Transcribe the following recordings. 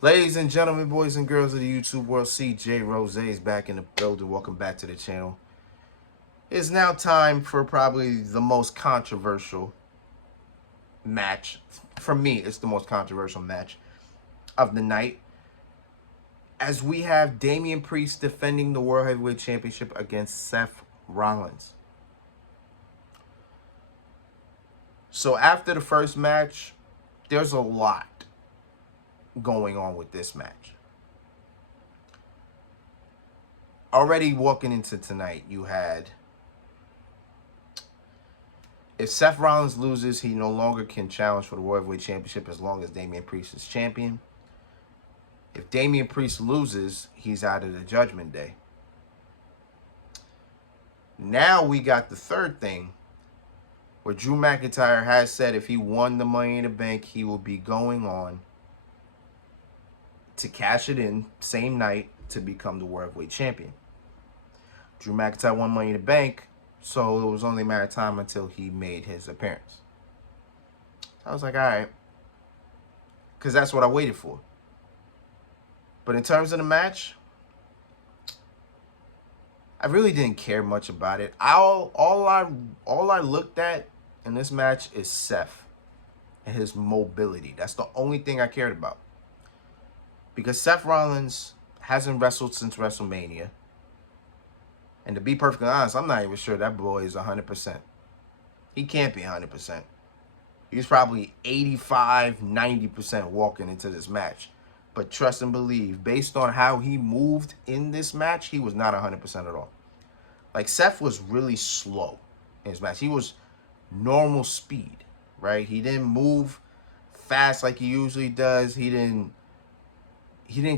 Ladies and gentlemen, boys and girls of the YouTube world, CJ Rose is back in the building. Welcome back to the channel. It's now time for probably the most controversial match. For me, it's the most controversial match of the night. As we have Damien Priest defending the World Heavyweight Championship against Seth Rollins. So after the first match, there's a lot going on with this match. Already walking into tonight, you had, if Seth Rollins loses, he no longer can challenge for the World Heavyweight Championship as long as Damien Priest is champion. If Damien Priest loses, he's out of the Judgment Day. Now we got the third thing, where Drew McIntyre has said if he won the Money in the Bank, he will be going on to cash it in same night to become the World Heavyweight Champion. Drew McIntyre won Money in the Bank, so it was only a matter of time until he made his appearance. I was like, all right, because that's what I waited for. But in terms of the match, I really didn't care much about it. All I looked at in this match is Seth and his mobility. That's the only thing I cared about. Because Seth Rollins hasn't wrestled since WrestleMania. And to be perfectly honest, I'm not even sure that boy is 100%. He can't be 100%. He's probably 85, 90% walking into this match. But trust and believe, based on how he moved in this match, he was not 100% at all. Like, Seth was really slow in his match. He was normal speed, right? He didn't move fast like he usually does. He didn't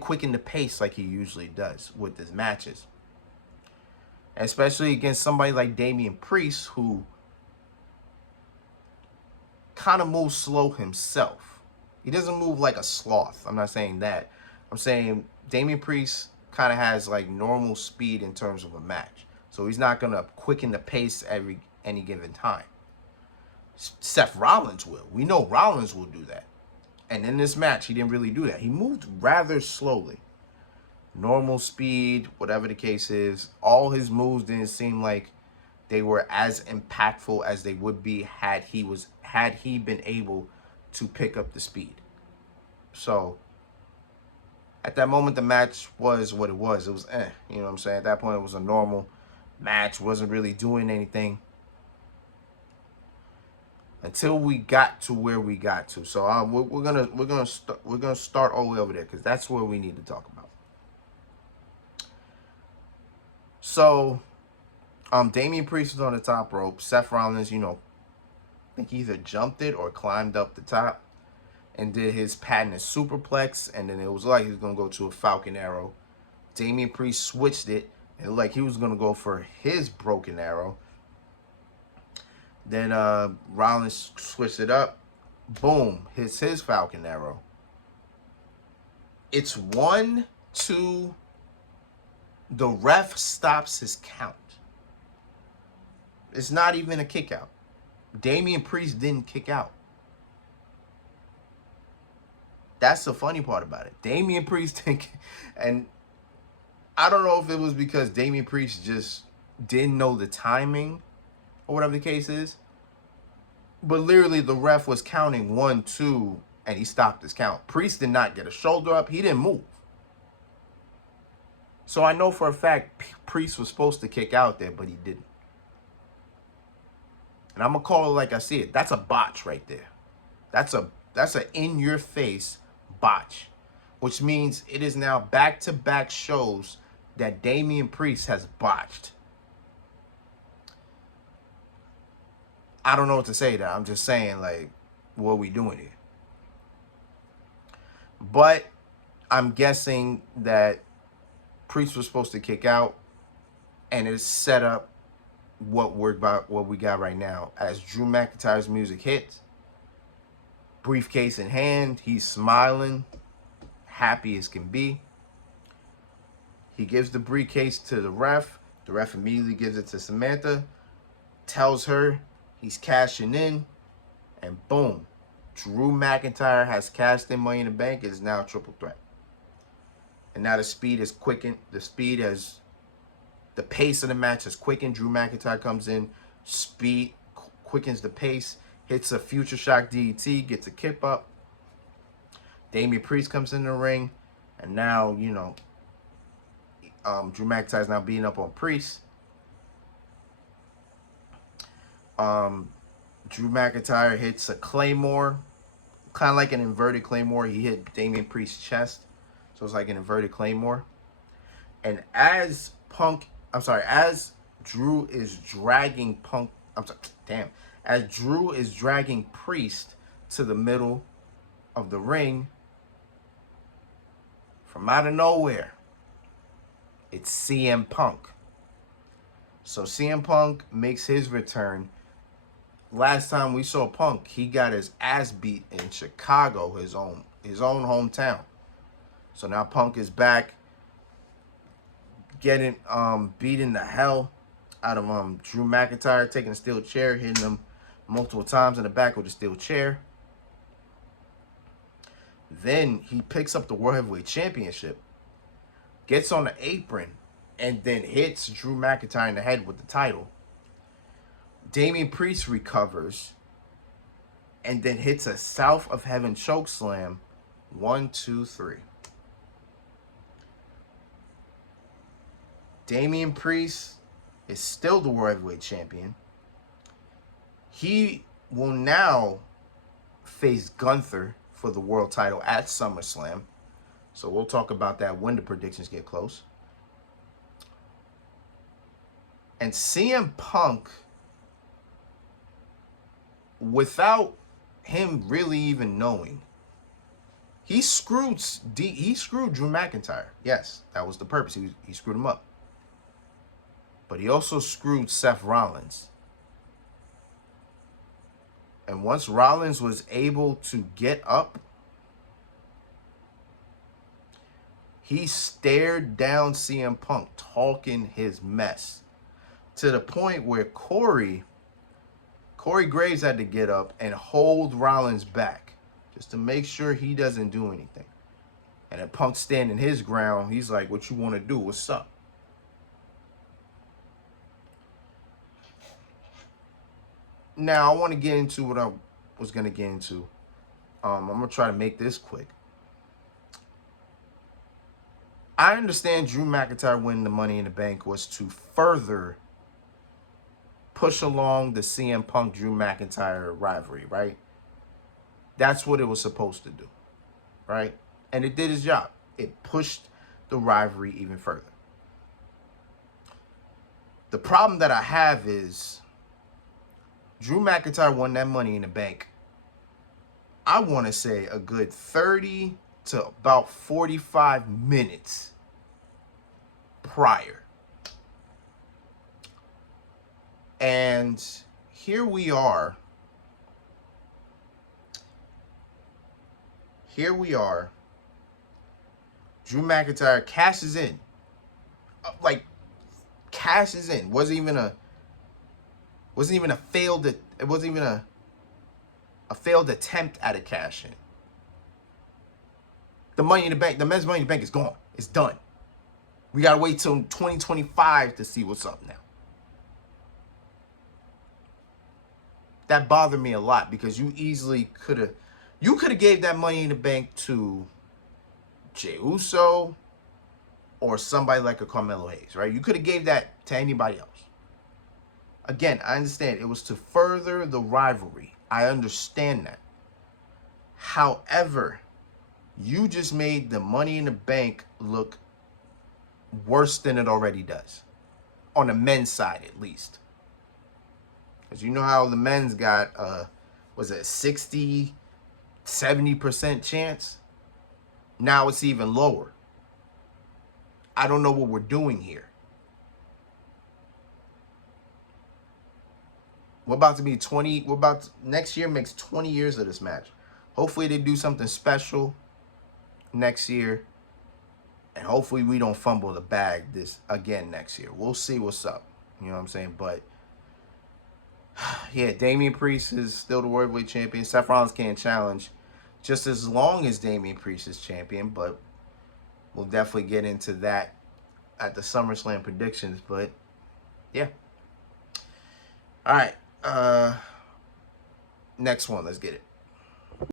quicken the pace like he usually does with his matches. Especially against somebody like Damien Priest, who kind of moves slow himself. He doesn't move like a sloth. I'm not saying that. I'm saying Damien Priest kind of has like normal speed in terms of a match. So he's not going to quicken the pace any given time. Seth Rollins will. We know Rollins will do that. And in this match, he didn't really do that. He moved rather slowly. Normal speed, whatever the case is. All his moves didn't seem like they were as impactful as they would be had he been able to pick up the speed. So at that moment, the match was what it was. It was you know what I'm saying? At that point, it was a normal match. Wasn't really doing anything until we got to where we got to. So we're gonna start all the way over there because that's where we need to talk about. So, Damien Priest was on the top rope. Seth Rollins, I think he either jumped it or climbed up the top and did his patented superplex, and then it was like he was gonna go to a Falcon Arrow. Damien Priest switched it, and like he was gonna go for his Broken Arrow. Then Rollins switched it up. Boom, hits his Falcon Arrow. It's 1, 2. The ref stops his count. It's not even a kick out. Damien Priest didn't kick out. That's the funny part about it. Damien Priest didn't, and I don't know if it was because Damien Priest just didn't know the timing or whatever the case is. But literally the ref was counting 1, 2, and he stopped his count. Priest did not get a shoulder up. He didn't move. So I know for a fact Priest was supposed to kick out there, but he didn't. And I'm going to call it like I see it. That's a botch right there. That's a in-your-face botch, which means it is now back-to-back shows that Damien Priest has botched. I don't know what to say there. I'm just saying, like, what are we doing here? But I'm guessing that Priest was supposed to kick out, and it's set up what we got right now. As Drew McIntyre's music hits, briefcase in hand, he's smiling, happy as can be. He gives the briefcase to the ref. The ref immediately gives it to Samantha, tells her he's cashing in, and boom, Drew McIntyre has cashed in Money in the Bank. It is now a triple threat. And now the speed is quickened. The pace of the match has quickened. Drew McIntyre comes in, speed quickens the pace, hits a future shock DDT, gets a kip up. Damien Priest comes in the ring, and now, Drew McIntyre's now beating up on Priest. Drew McIntyre hits a Claymore, kind of like an inverted Claymore. He hit Damien Priest's chest, so it's like an inverted Claymore. And as Drew is dragging as Drew is dragging Priest to the middle of the ring, from out of nowhere, it's CM Punk. So CM Punk makes his return. Last time we saw Punk, he got his ass beat in Chicago, his own hometown. So now Punk is back, getting beating the hell out of Drew McIntyre, taking a steel chair, hitting him multiple times in the back with a steel chair. Then he picks up the World Heavyweight Championship, gets on the apron, and then hits Drew McIntyre in the head with the title. Damien Priest recovers and then hits a South of Heaven chokeslam. 1, 2, 3. Damien Priest is still the World Heavyweight Champion. He will now face Gunther for the world title at SummerSlam. So we'll talk about that when the predictions get close. And CM Punk, without him really even knowing, he screwed Drew McIntyre. Yes, that was the purpose. He screwed him up. But he also screwed Seth Rollins. And once Rollins was able to get up, he stared down CM Punk talking his mess, to the point where Corey Graves had to get up and hold Rollins back just to make sure he doesn't do anything. And then Punk standing his ground, he's like, "What you want to do? What's up?" Now, I want to get into what I was going to get into. I'm going to try to make this quick. I understand Drew McIntyre winning the Money in the Bank was to further push along the CM Punk Drew McIntyre rivalry, right? That's what it was supposed to do, right? And it did its job. It pushed the rivalry even further. The problem that I have is Drew McIntyre won that Money in the Bank, I want to say a good 30 to about 45 minutes prior. And here we are. Drew McIntyre cashes in. Cashes in. Wasn't even a failed attempt at a cash in. The Money in the Bank, the men's Money in the Bank is gone. It's done. We gotta wait till 2025 to see what's up now. That bothered me a lot because you easily could have gave that Money in the Bank to Jey Uso or somebody like a Carmelo Hayes, right? You could have gave that to anybody else. Again, I understand it was to further the rivalry. I understand that. However, you just made the Money in the Bank look worse than it already does. On the men's side, at least. Because you know how the men's got, was it 60, 70% chance? Now it's even lower. I don't know what we're doing here. We're about to be next year makes 20 years of this match. Hopefully they do something special next year. And hopefully we don't fumble the bag this again next year. We'll see what's up. You know what I'm saying? But yeah, Damien Priest is still the World Heavyweight Champion. Seth Rollins can't challenge just as long as Damien Priest is champion, but We'll definitely get into that at the SummerSlam predictions, but yeah. All right. Next one. Let's get it.